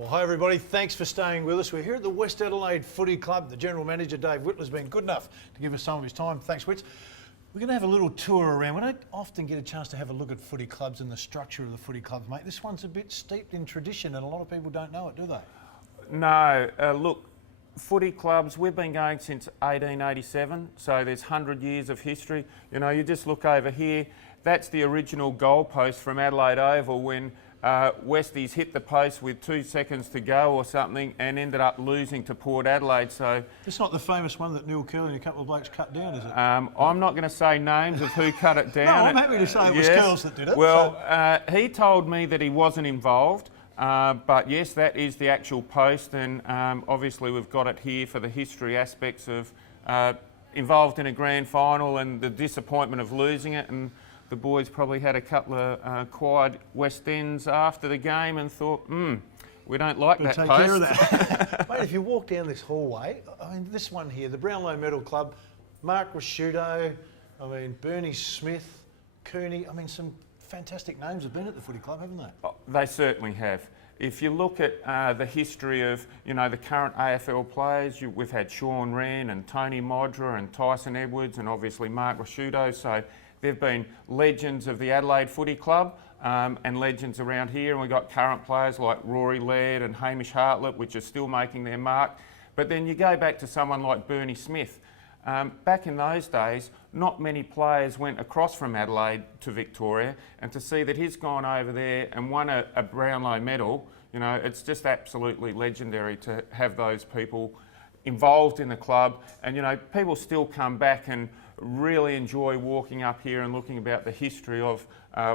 Well, hi everybody, thanks for staying with us. We're here at the West Adelaide Footy Club. The General Manager, Dave Wittwer, has been good enough to give us some of his time. Thanks, Witts. We're going to have a little tour around. We don't often get a chance to have a look at footy clubs and the structure of the footy clubs, mate. This one's a bit steeped in tradition and a lot of people don't know it, do they? No, look, footy clubs, we've been going since 1887, so there's 100 years of history. You know, you just look over here, that's the original goalpost from Adelaide Oval when Westies hit the post with 2 seconds to go or something and ended up losing to Port Adelaide. So it's not the famous one that Neil Curley and a couple of blokes cut down, is it? I'm not going to say names of who cut it down. No, I'm happy to say it was Curls that did it. Well, he told me that he wasn't involved, but yes, that is the actual post, and obviously we've got it here for the history aspects of involved in a grand final and the disappointment of losing it. And the boys probably had a couple of quiet West Ends after the game and thought, we don't like that take post. Care of that. Mate, if you walk down this hallway, I mean, this one here, the Brownlow Medal Club, Mark Rasciuto, I mean, Phil Smyth, Cooney, I mean, some fantastic names have been at the footy club, haven't they? Oh, they certainly have. If you look at the history of, you know, the current AFL players, we've had Sean Wren and Tony Modra and Tyson Edwards and obviously Mark Rasciuto, so they've been legends of the Adelaide Footy Club and legends around here. And we've got current players like Rory Laird and Hamish Hartlett, which are still making their mark. But then you go back to someone like Phil Smyth. Back in those days, not many players went across from Adelaide to Victoria. And to see that he's gone over there and won a Brownlow medal, you know, it's just absolutely legendary to have those people involved in the club. And, you know, people still come back and really enjoy walking up here and looking about the history of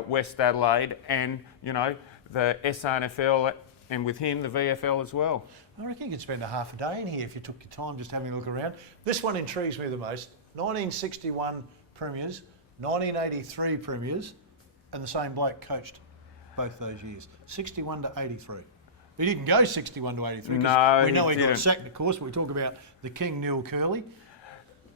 West Adelaide and, you know, the SANFL and with him the VFL as well. I reckon you could spend a half a day in here if you took your time just having a look around. This one intrigues me the most. 1961 premiers, 1983 premiers, and the same bloke coached both those years. 61 to 83. He didn't go 61 to 83 because we know he got sacked, of course, but we talk about the King, Neil Curley.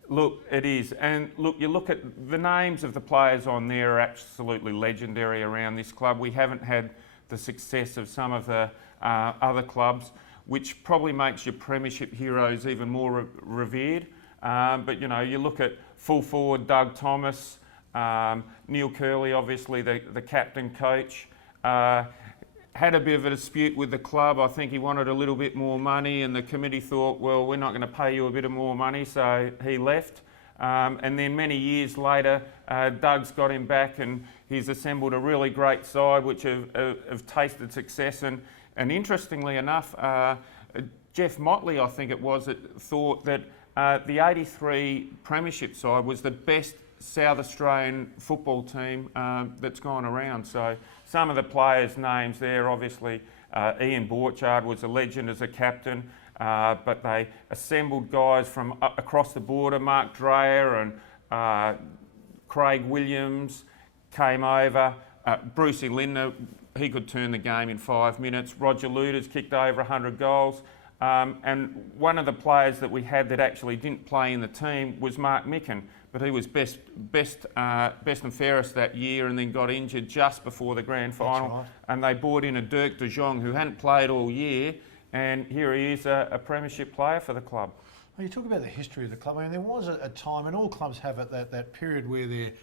Look, it is. And look, you look at the names of the players on there are absolutely legendary around this club. We haven't had the success of some of the other clubs, which probably makes your premiership heroes even more revered. But, you know, you look at full forward Doug Thomas, Neil Curley, obviously the captain coach, had a bit of a dispute with the club. I think he wanted a little bit more money and the committee thought, well, we're not going to pay you a bit of more money, so he left. And then many years later, Doug's got him back and he's assembled a really great side which have tasted success. And interestingly enough, Jeff Motley, I think it was, thought that the 83 premiership side was the best South Australian football team that's gone around. So some of the players' names there, obviously Ian Borchard was a legend as a captain, but they assembled guys from across the border. Mark Dreyer and Craig Williams came over. Brucey Lindner, he could turn the game in 5 minutes. Roger Luders kicked over 100 goals. And one of the players that we had that actually didn't play in the team was Mark Micken, but he was best and fairest that year and then got injured just before the grand final. Right. And they brought in a Dirk de Jong who hadn't played all year, and here he is, a premiership player for the club. Well, you talk about the history of the club. I mean, there was a time, and all clubs have it, that period where they're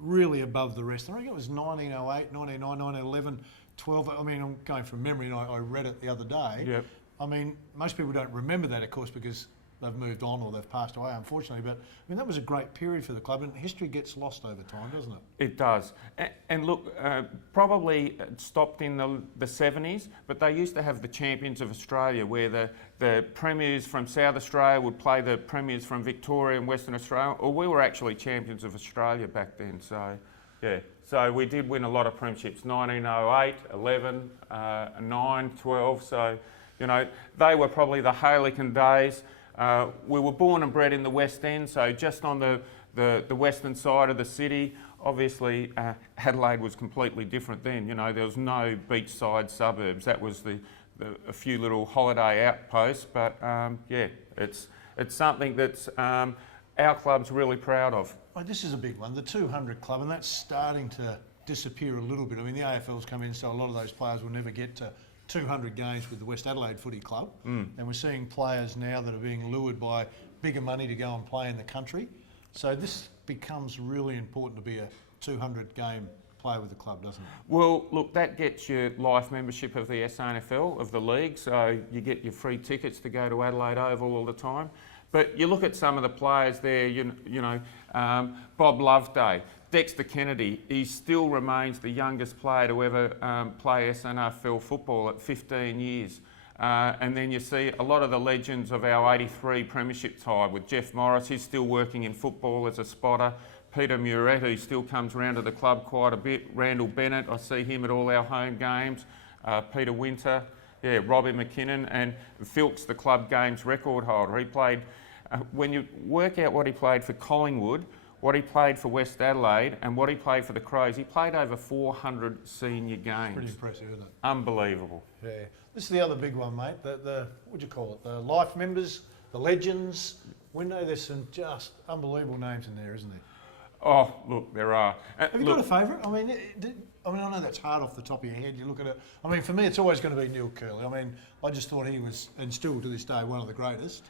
really above the rest. I think it was 1908, 1909, 1911, 12. I mean, I'm going from memory, and I read it the other day. Yep. I mean, most people don't remember that, of course, because they've moved on or they've passed away, unfortunately. But, I mean, that was a great period for the club, and history gets lost over time, doesn't it? It does. And look, probably it stopped in the 70s, but they used to have the Champions of Australia, where the premiers from South Australia would play the premiers from Victoria and Western Australia. Or we were actually Champions of Australia back then, so, yeah. So we did win a lot of premierships, 1908, 11, 9, 12, so... You know, they were probably the Harlequin days. We were born and bred in the West End, so just on the western side of the city. Obviously, Adelaide was completely different then. You know, there was no beachside suburbs. That was a few little holiday outposts. But yeah, it's something that's our club's really proud of. Well, this is a big one, the 200 club, and that's starting to disappear a little bit. I mean, the AFL's come in, so a lot of those players will never get to 200 games with the West Adelaide Footy Club, and we're seeing players now that are being lured by bigger money to go and play in the country. So this becomes really important to be a 200 game player with the club, doesn't it? Well, look, that gets your life membership of the SANFL, of the league, so you get your free tickets to go to Adelaide Oval all the time. But you look at some of the players there, Bob Loveday, Dexter Kennedy, he still remains the youngest player to ever play SANFL football at 15 years. And then you see a lot of the legends of our 83 premiership tie with Jeff Morris, he's still working in football as a spotter. Peter Murrett, who still comes round to the club quite a bit. Randall Bennett, I see him at all our home games. Peter Winter, Robbie McKinnon, and Phil's the club games record holder. He played, when you work out what he played for Collingwood, what he played for West Adelaide, and what he played for the Crows, he played over 400 senior games. Pretty impressive, isn't it? Unbelievable. Yeah. This is the other big one, mate. The what do you call it? The life members, the legends. We know there's some just unbelievable names in there, isn't there? Oh, look, there are. Have you got a favourite? I mean, I know that's hard off the top of your head. You look at it. I mean, for me, it's always going to be Neil Curley. I mean, I just thought he was, and still to this day, one of the greatest.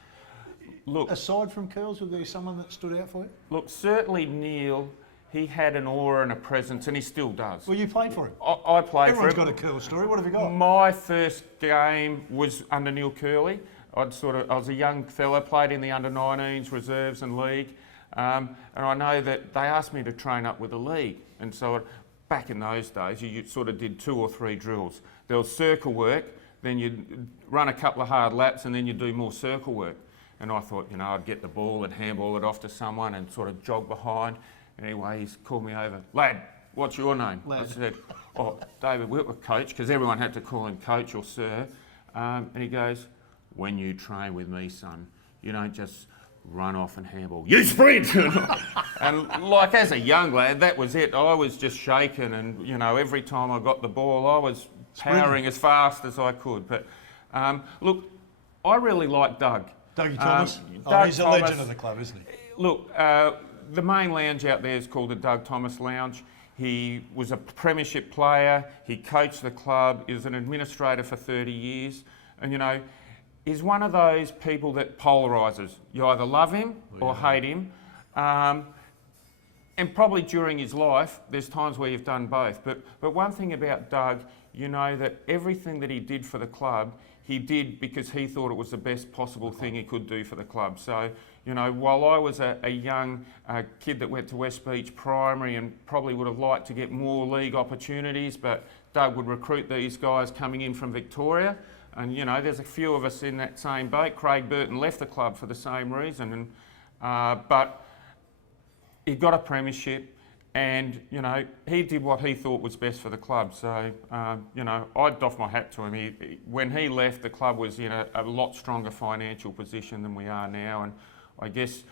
Look, aside from Curls, would there be someone that stood out for you? Look, certainly Neil, he had an aura and a presence, and he still does. Well, you played for him. I played Everyone's for him. got a Curl story. What have you got? My first game was under Neil Curley. I was a young fella, played in the under-19s, reserves and league. And I know that they asked me to train up with the league. And so back in those days, you sort of did 2 or 3 drills. There was circle work, then you'd run a couple of hard laps, and then you'd do more circle work. And I thought, I'd get the ball and handball it off to someone and sort of jog behind. Anyway, he's called me over. Lad, what's your name? Lad. I said, David Wittwer, coach, because everyone had to call him coach or sir. And he goes, when you train with me, son, you don't just run off and handball. You sprint! And like as a young lad, that was it. I was just shaking, and every time I got the ball, I was powering as fast as I could. But look, I really like Doug. Dougie Thomas? He's a legend of the club, isn't he? Look, the main lounge out there is called the Doug Thomas Lounge. He was a premiership player, he coached the club, he was an administrator for 30 years. And he's one of those people that polarises. You either love him or hate him. And probably during his life, there's times where you've done both. But one thing about Doug, that everything that he did for the club, he did because he thought it was the best possible thing he could do for the club. So, while I was a young kid that went to West Beach Primary and probably would have liked to get more league opportunities, but Doug would recruit these guys coming in from Victoria. And, there's a few of us in that same boat. Craig Burton left the club for the same reason. But he got a premiership and, he did what he thought was best for the club. So, I'd doff my hat to him. When he left, the club was in a lot stronger financial position than we are now. And I guess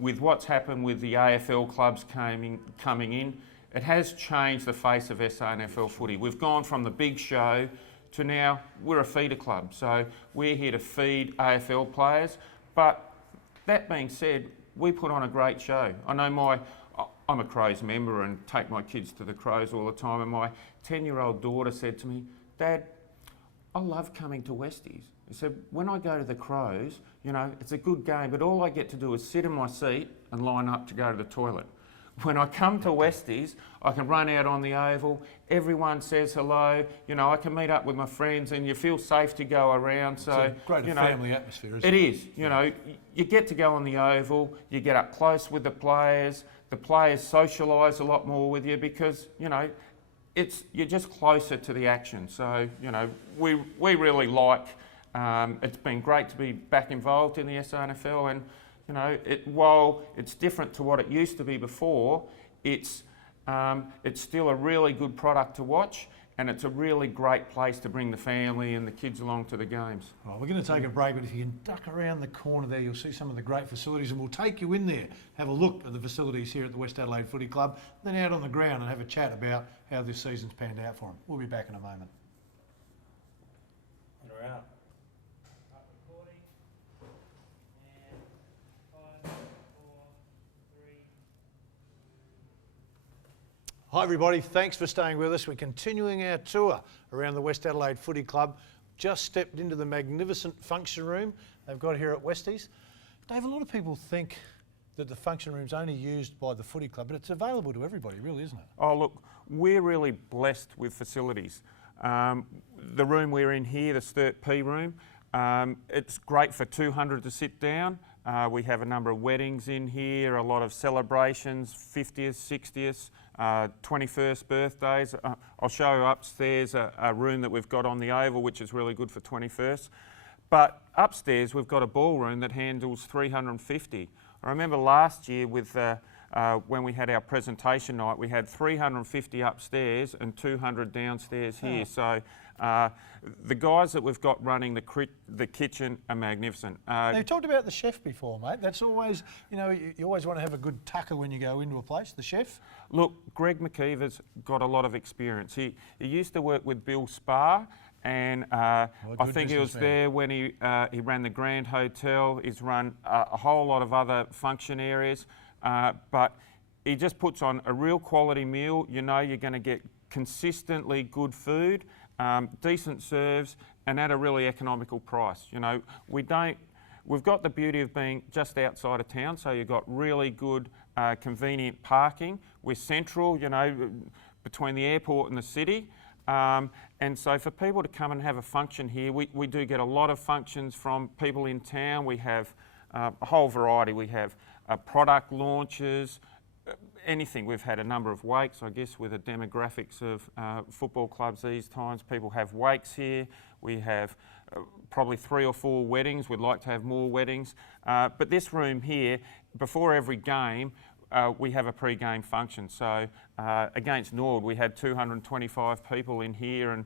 with what's happened with the AFL clubs coming in, it has changed the face of SANFL footy. We've gone from the big show to now we're a feeder club. So we're here to feed AFL players. But that being said, we put on a great show. I know I'm a Crows member and take my kids to the Crows all the time, and my 10-year-old daughter said to me, Dad, I love coming to Westies. He said, when I go to the Crows, it's a good game, but all I get to do is sit in my seat and line up to go to the toilet. When I come to Westies, I can run out on the oval, everyone says hello, I can meet up with my friends and you feel safe to go around. So, it's a great family atmosphere, isn't it? It is. You get to go on the oval, you get up close with the players socialise a lot more with you because, you're just closer to the action. So, we really like, it's been great to be back involved in the SANFL, and while it's different to what it used to be before, it's still a really good product to watch, and it's a really great place to bring the family and the kids along to the games. Right, we're going to take a break, but if you can duck around the corner there, you'll see some of the great facilities, and we'll take you in there, have a look at the facilities here at the West Adelaide Footy Club, then out on the ground and have a chat about how this season's panned out for them. We'll be back in a moment. And we're out. Hi everybody, thanks for staying with us. We're continuing our tour around the West Adelaide Footy Club. Just stepped into the magnificent function room they've got here at Westies. Dave, a lot of people think that the function room's only used by the footy club, but it's available to everybody, really, isn't it? Oh look, we're really blessed with facilities. The room we're in here, the Sturt P room, it's great for 200 to sit down. We have a number of weddings in here, a lot of celebrations, 50th, 60th, 21st birthdays. I'll show you upstairs a room that we've got on the oval, which is really good for 21st. But upstairs, we've got a ballroom that handles 350. I remember last year with when we had our presentation night, we had 350 upstairs and 200 downstairs here. So the guys that we've got running the kitchen are magnificent. Now, you talked about the chef before, mate. That's always, you know, you always want to have a good tucker when you go into a place, the chef. Look, Greg McKeever's got a lot of experience. He used to work with Bill Sparr, and I think he was there when he ran the Grand Hotel. He's run a whole lot of other function areas, but he just puts on a real quality meal. You know you're going to get consistently good food, decent serves, and at a really economical price. You know, we've got the beauty of being just outside of town, so you've got really good, convenient parking. We're central, you know, between the airport and the city. And so for people to come and have a function here, we do get a lot of functions from people in town. We have a whole variety. We have product launches, anything. We've had a number of wakes, I guess, with the demographics of football clubs these times. People have wakes here. We have probably 3 or 4 weddings. We'd like to have more weddings. But this room here, before every game, we have a pre-game function. So against Nord, we had 225 people in here, and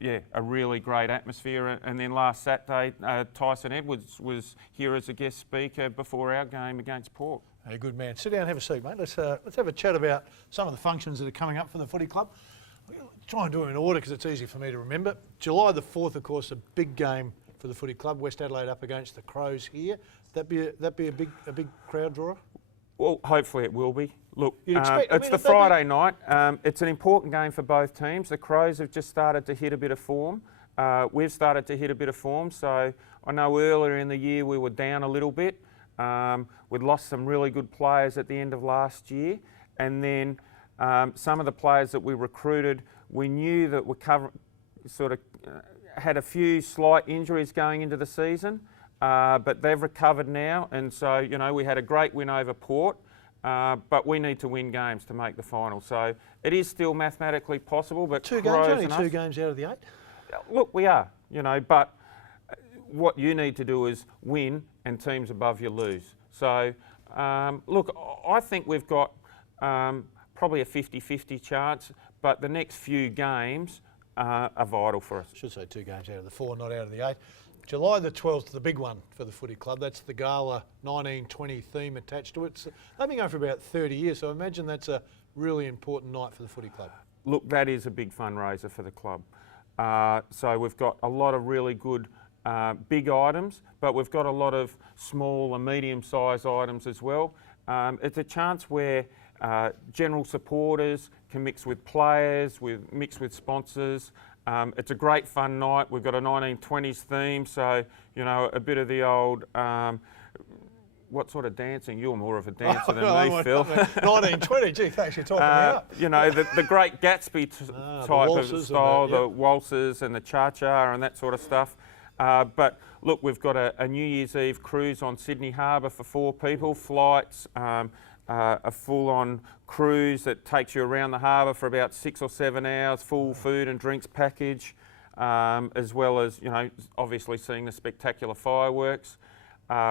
yeah, a really great atmosphere. And then last Saturday, Tyson Edwards was here as a guest speaker before our game against Port. Hey, good man. Sit down and have a seat, mate. Let's have a chat about some of the functions that are coming up for the footy club. Try and do them in order because it's easy for me to remember. July the 4th, of course, a big game for the footy club. West Adelaide up against the Crows here. That be a big crowd drawer? Well, hopefully it will be. Look, it's the Friday night. It's an important game for both teams. The Crows have just started to hit a bit of form. We've started to hit a bit of form. So I know earlier in the year we were down a little bit. We'd lost some really good players at the end of last year. And then some of the players that we recruited, we knew that were had a few slight injuries going into the season. But they've recovered now, and so, you know, we had a great win over Port, but we need to win games to make the final. So it is still mathematically possible, but only 2 games out of the 8? Look, we are, you know, but what you need to do is win and teams above you lose. So, look, I think we've got probably a 50-50 chance, but the next few games are vital for us. I should say 2 games out of the 4, not out of the 8. July the 12th, the big one for the footy club. That's the Gala 1920 theme attached to it. They've been going for about 30 years, so I imagine that's a really important night for the footy club. Look, that is a big fundraiser for the club. So we've got a lot of really good big items, but we've got a lot of small and medium-sized items as well. It's a chance where general supporters can mix with players, mix with sponsors. It's a great fun night. We've got a 1920s theme, so, you know, a bit of the old, what sort of dancing? You're more of a dancer than me, Phil. 1920, gee, thanks for talking me up. You know, the Great Gatsby type of style, the waltzes and the cha-cha and that sort of stuff. But look, we've got a New Year's Eve cruise on Sydney Harbour for 4 people, flights, a full-on cruise that takes you around the harbour for about 6 or 7 hours, full food and drinks package, as well as, you know, obviously seeing the spectacular fireworks.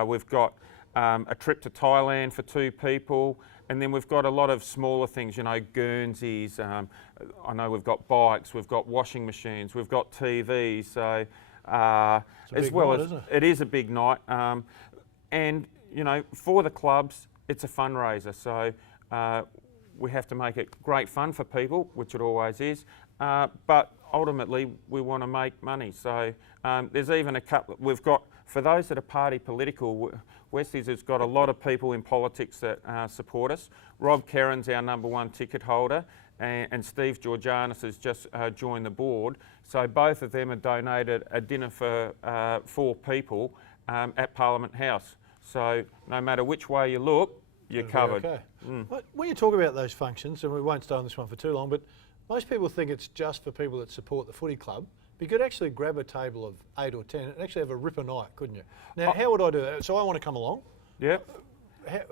We've got a trip to Thailand for 2 people, and then we've got a lot of smaller things, you know, Guernseys. I know we've got bikes, we've got washing machines, we've got TVs. So as well as it is a big night, and you know, for the clubs, it's a fundraiser, so we have to make it great fun for people, which it always is, but ultimately we want to make money. So there's even a couple, we've got for those that are party political, Westies has got a lot of people in politics that support us. Rob Kerrin's our #1 ticket holder, and Steve Georgianis has just joined the board. So both of them have donated a dinner for 4 people at Parliament House. So no matter which way you look, you're covered. Okay. But when you talk about those functions, and we won't stay on this one for too long, but most people think it's just for people that support the footy club. But you could actually grab a table of 8 or 10 and actually have a ripper night, couldn't you? Now, how would I do that? So I want to come along. Yep.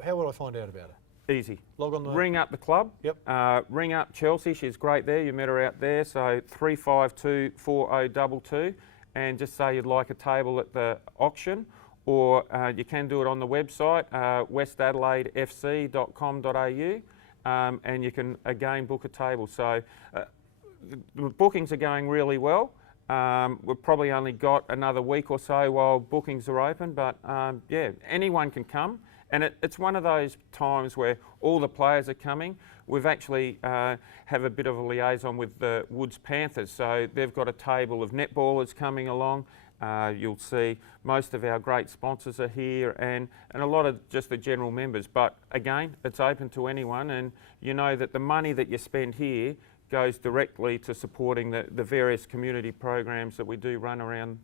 How would I find out about it? Easy. Log on the... Ring up the club. Yep. Ring up Chelsea. She's great there. You met her out there. So 352 4022, and just say you'd like a table at the auction, or you can do it on the website, westadelaidefc.com.au, and you can again book a table. So the bookings are going really well. We've probably only got another week or so while bookings are open, but yeah, anyone can come. And it's one of those times where all the players are coming. We've actually have a bit of a liaison with the Woods Panthers, so they've got a table of netballers coming along. You'll see most of our great sponsors are here, and a lot of just the general members. But again, it's open to anyone, and you know that the money that you spend here goes directly to supporting the various community programs that we do run around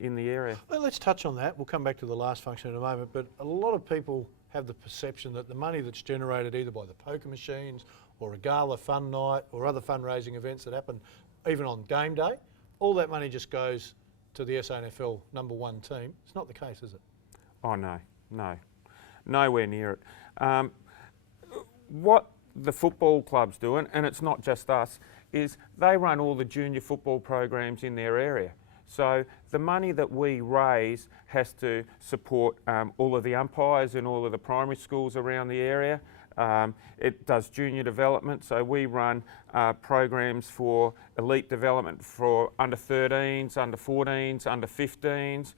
in the area. Well, let's touch on that. We'll come back to the last function in a moment, but a lot of people have the perception that the money that's generated either by the poker machines or a gala fun night or other fundraising events that happen even on game day, all that money just goes to the SANFL #1 team. It's not the case, is it? Oh no, nowhere near it. What the football club's doing, and it's not just us, is they run all the junior football programs in their area. So the money that we raise has to support all of the umpires in all of the primary schools around the area. It does junior development, so we run programs for elite development for under 13s, under 14s, under 15s.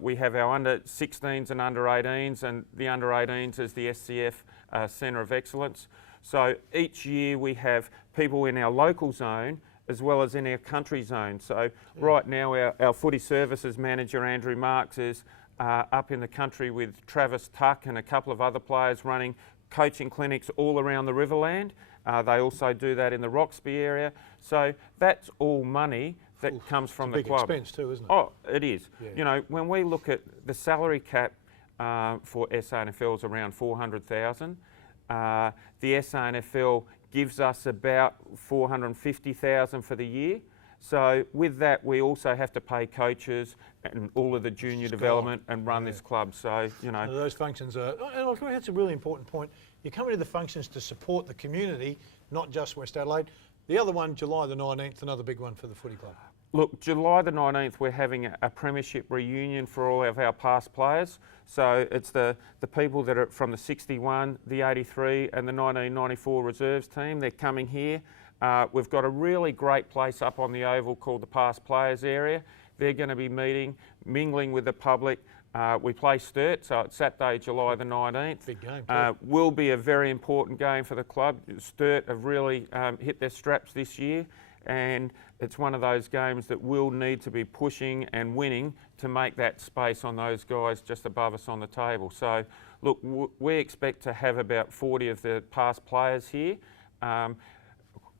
We have our under 16s and under 18s, and the under 18s is the SCF Centre of Excellence. So each year we have people in our local zone as well as in our country zone. So right now our footy services manager Andrew Marks is up in the country with Travis Tuck and a couple of other players running coaching clinics all around the Riverland. They also do that in the Roxby area. So that's all money that comes from the club. Big expense too, isn't it? Oh, it is. Yeah. You know, when we look at the salary cap for SANFL is around 400,000. The SANFL gives us about 450,000 for the year. So with that, we also have to pay coaches and all of the junior development and run this club. So, you know. Those functions are, and I think that's a really important point. You're coming to the functions to support the community, not just West Adelaide. The other one, July the 19th, another big one for the footy club. Look, July the 19th, we're having a premiership reunion for all of our past players. So it's the people that are from the 61, the 83 and the 1994 reserves team. They're coming here. We've got a really great place up on the oval called the Past Players Area. They're going to be mingling with the public. We play Sturt, so it's Saturday, July the 19th. Big game too. Will be a very important game for the club. Sturt have really hit their straps this year, and it's one of those games that we'll need to be pushing and winning to make that space on those guys just above us on the table. So look, we expect to have about 40 of the past players here.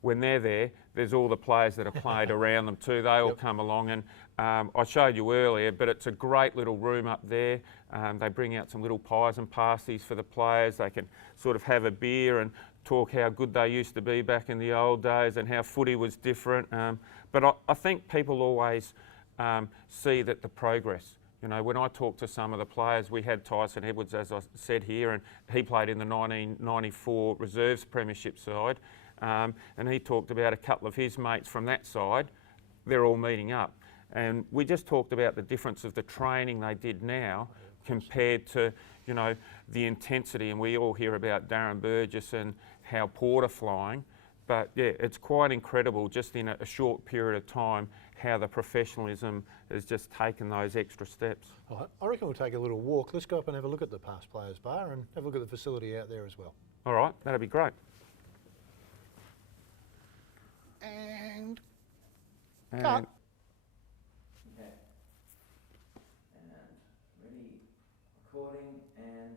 When they're there, there's all the players that have played around them too. They all come along, and I showed you earlier, but it's a great little room up there. They bring out some little pies and pasties for the players. They can sort of have a beer and talk how good they used to be back in the old days and how footy was different. But I think people always see that the progress. You know, when I talk to some of the players, we had Tyson Edwards, as I said here, and he played in the 1994 reserves premiership side. And he talked about a couple of his mates from that side. They're all meeting up. And we just talked about the difference of the training they did now compared to, you know, the intensity. And we all hear about Darren Burgess and how Porter flying. But yeah, it's quite incredible just in a short period of time how the professionalism has just taken those extra steps. All right. I reckon we'll take a little walk. Let's go up and have a look at the Past Players Bar and have a look at the facility out there as well. All right, that'd be great. And And cut. recording and...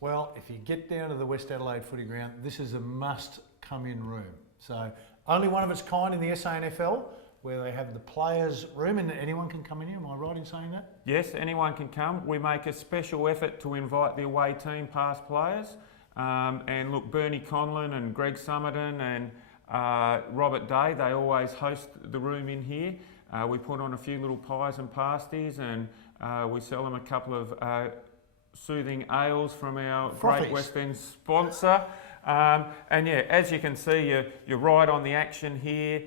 Well, if you get down to the West Adelaide footy ground, this is a must come in room. So only one of its kind in the SANFL, where they have the players' room, and anyone can come in here. Am I right in saying that? Yes, anyone can come. We make a special effort to invite the away team past players. And look, Bernie Conlon and Greg Summerton and Robert Day, they always host the room in here. We put on a few little pies and pasties, and we sell them a couple of soothing ales from our Great West End sponsor. And yeah, as you can see, you're right on the action here.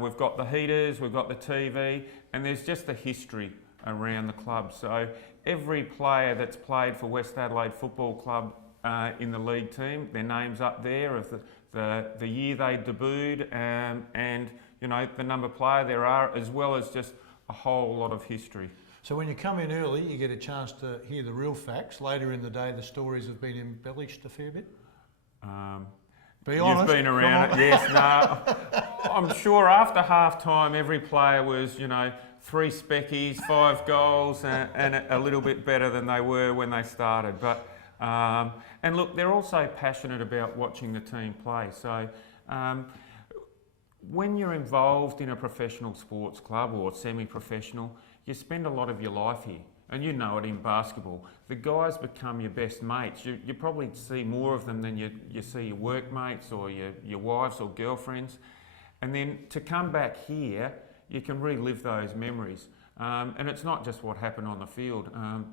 We've got the heaters, we've got the TV, and there's just a history around the club. So every player that's played for West Adelaide Football Club in the league team, their name's up there of the year they debuted, and you know, the number of player there are, as well as just a whole lot of history. So when you come in early, you get a chance to hear the real facts. Later in the day, the stories have been embellished a fair bit. Be honest. You've been around it, yes. No, I'm sure after half time, every player was, you know, 3 speckies, 5 goals, and a little bit better than they were when they started. But and look, they're also passionate about watching the team play. So when you're involved in a professional sports club or semi-professional, you spend a lot of your life here. And you know it in basketball. The guys become your best mates. You probably see more of them than you see your workmates or your wives or girlfriends. And then to come back here, you can relive those memories. And it's not just what happened on the field.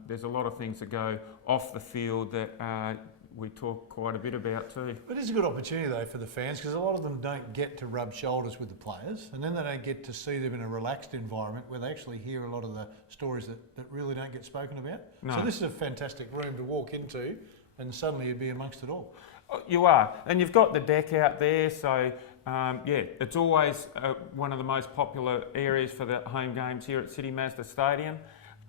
There's a lot of things that go off the field that we talk quite a bit about too. But it's a good opportunity though for the fans, because a lot of them don't get to rub shoulders with the players, and then they don't get to see them in a relaxed environment where they actually hear a lot of the stories that really don't get spoken about. No. So this is a fantastic room to walk into and suddenly you'd be amongst it all. You are, and you've got the deck out there, so yeah, it's always one of the most popular areas for the home games here at City Mazda Stadium.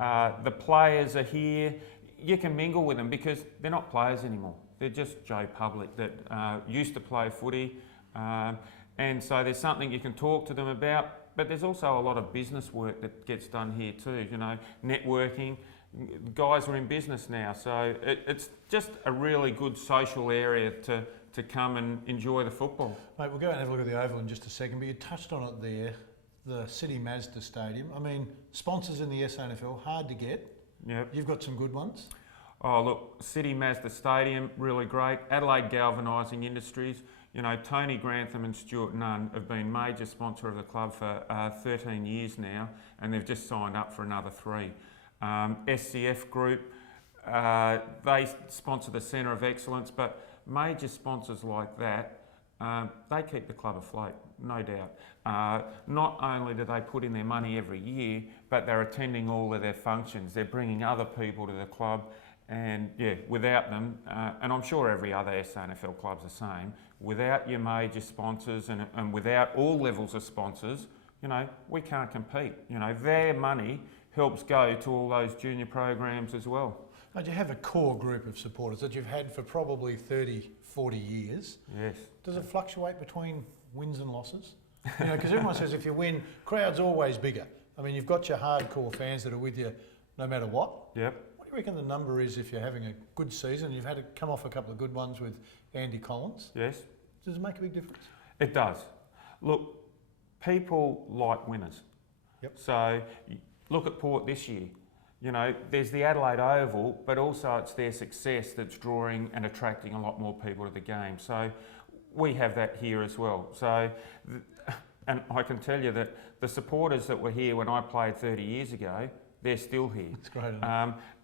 The players are here. You can mingle with them because they're not players anymore. They're just Joe Public that used to play footy, and so there's something you can talk to them about. But there's also a lot of business work that gets done here too. You know, networking. Guys are in business now, so it's just a really good social area to come and enjoy the football. Mate, we'll go and have a look at the Oval in just a second, but you touched on it there, the City Mazda Stadium. I mean, sponsors in the SANFL, hard to get. Yep. You've got some good ones. Oh look, City Mazda Stadium, really great. Adelaide Galvanising Industries, you know, Tony Grantham and Stuart Nunn have been major sponsor of the club for 13 years now, and they've just signed up for another 3. SCF Group, they sponsor the Centre of Excellence, but major sponsors like that, they keep the club afloat, no doubt. Not only do they put in their money every year, but they're attending all of their functions. They're bringing other people to the club, and yeah, without them, and I'm sure every other SANFL club's the same, without your major sponsors and without all levels of sponsors, you know, we can't compete. You know, their money helps go to all those junior programs as well. But you have a core group of supporters that you've had for probably 30, 40 years. Yes. Does it fluctuate between wins and losses? You know, because everyone says if you win, crowd's always bigger. I mean, you've got your hardcore fans that are with you no matter what. Yep. What do you reckon the number is if you're having a good season? You've had to come off a couple of good ones with Andy Collins. Yes. Does it make a big difference? It does. Look, people like winners. Yep. So look at Port this year. You know, there's the Adelaide Oval, but also it's their success that's drawing and attracting a lot more people to the game. So we have that here as well. So, and I can tell you that the supporters that were here when I played 30 years ago, they're still here. That's great.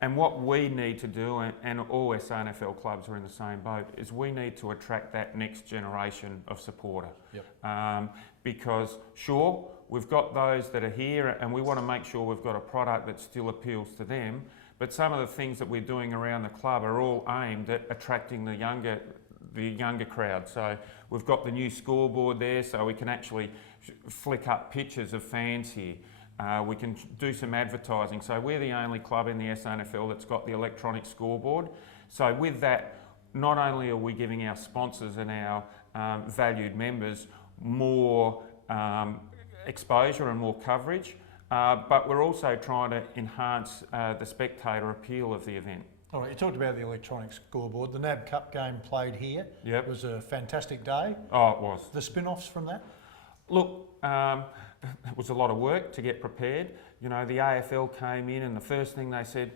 And what we need to do, and all SANFL clubs are in the same boat, is we need to attract that next generation of supporter. Yep. Because sure, we've got those that are here and we want to make sure we've got a product that still appeals to them, but some of the things that we're doing around the club are all aimed at attracting the younger crowd. So we've got the new scoreboard there, so we can actually flick up pictures of fans here. We can do some advertising. So we're the only club in the SANFL that's got the electronic scoreboard. So with that, not only are we giving our sponsors and our valued members more exposure and more coverage, but we're also trying to enhance the spectator appeal of the event. All right, you talked about the electronic scoreboard. The NAB Cup game played here. Yep. It was a fantastic day. Oh, it was. The spin-offs from that? Look, it was a lot of work to get prepared. You know, the AFL came in and the first thing they said,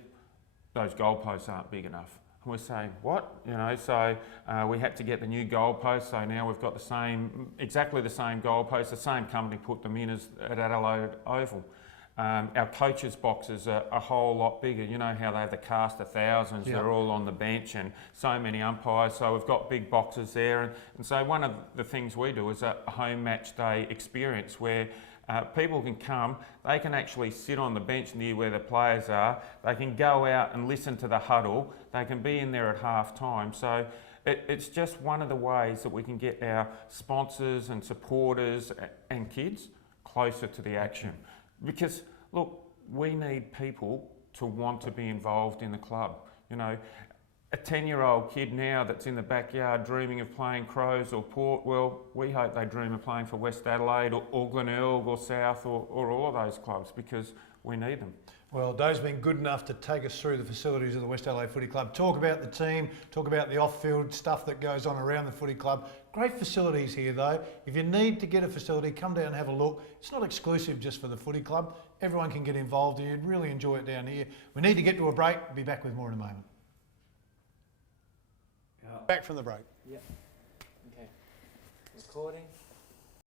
those goalposts aren't big enough. And we're saying, what? You know, so we had to get the new goalposts. So now we've got the same, exactly the same goalposts. The same company put them in as at Adelaide Oval. Our coaches' boxes are a whole lot bigger. You know how they have the cast of thousands, Yep. they're all on the bench and so many umpires. So we've got big boxes there. And so one of the things we do is a home match day experience where people can come, they can actually sit on the bench near where the players are, they can go out and listen to the huddle, they can be in there at half time. So it's just one of the ways that we can get our sponsors and supporters and kids closer to the action. Because, look, we need people to want to be involved in the club. You know, a 10-year-old kid now that's in the backyard dreaming of playing Crows or Port, well, we hope they dream of playing for West Adelaide or Glenelg or South or all of those clubs because we need them. Well, Dave's been good enough to take us through the facilities of the West Adelaide Footy Club, talk about the team, talk about the off-field stuff that goes on around the footy club. Great facilities here though. If you need to get a facility, come down and have a look. It's not exclusive just for the footy club. Everyone can get involved here. You'd really enjoy it down here. We need to get to a break. Be back with more in a moment. Back from the break. Yep. Okay. Recording.